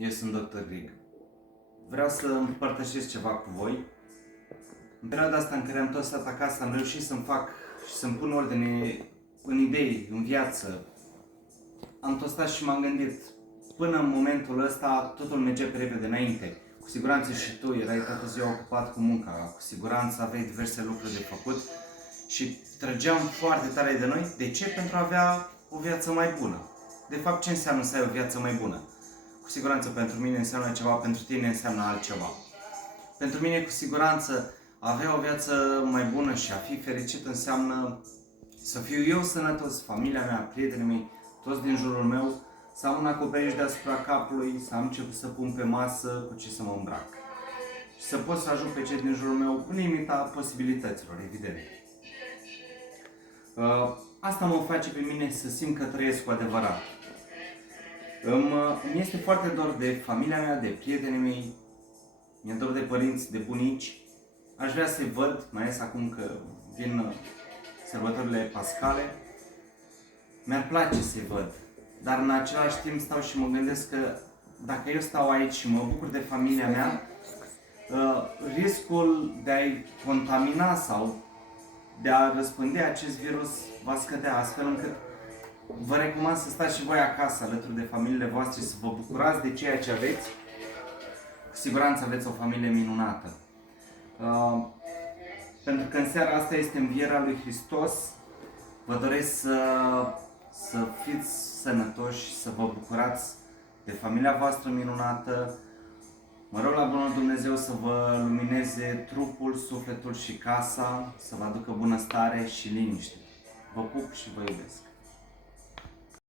Eu sunt Dr. Grig. Vreau să împărtășesc ceva cu voi. În perioada asta în care am tot stat acasă, am reușit să-mi fac și să-mi pun ordine în idei, în viață. Am tot stat și m-am gândit, până în momentul ăsta totul merge pe repede înainte. Cu siguranță și tu erai toată ziua ocupat cu munca, cu siguranță aveai diverse lucruri de făcut și trăgeam foarte tare de noi. De ce? Pentru a avea o viață mai bună. De fapt, ce înseamnă să ai o viață mai bună? Cu siguranță pentru mine înseamnă ceva, pentru tine înseamnă altceva. Pentru mine, cu siguranță, a avea o viață mai bună și a fi fericit înseamnă să fiu eu sănătos, familia mea, prietenii mei, toți din jurul meu, să am un acoperiș deasupra capului, să am ce să pun pe masă, cu ce să mă îmbrac. Și să pot să ajut pe cei din jurul meu în limita posibilităților, evident. Asta mă face pe mine să simt că trăiesc cu adevărat. Îmi este foarte dor de familia mea, de prietenii mei, mi-e dor de părinți, de bunici. Aș vrea să-i văd, mai ales acum că vin sărbătorile pascale. Mi-ar place să-i văd, dar în același timp stau și mă gândesc că dacă eu stau aici și mă bucur de familia mea, riscul de a-i contamina sau de a răspândi acest virus va scădea, astfel încât vă recomand să stați și voi acasă alături de familiile voastre, să vă bucurați de ceea ce aveți. Cu siguranță aveți o familie minunată. Pentru că în seara asta este învierea lui Hristos, vă doresc să fiți sănătoși, să vă bucurați de familia voastră minunată. Mă rog la Bunul Dumnezeu să vă lumineze trupul, sufletul și casa, să vă aducă bunăstare și liniște. Vă pup și vă iubesc.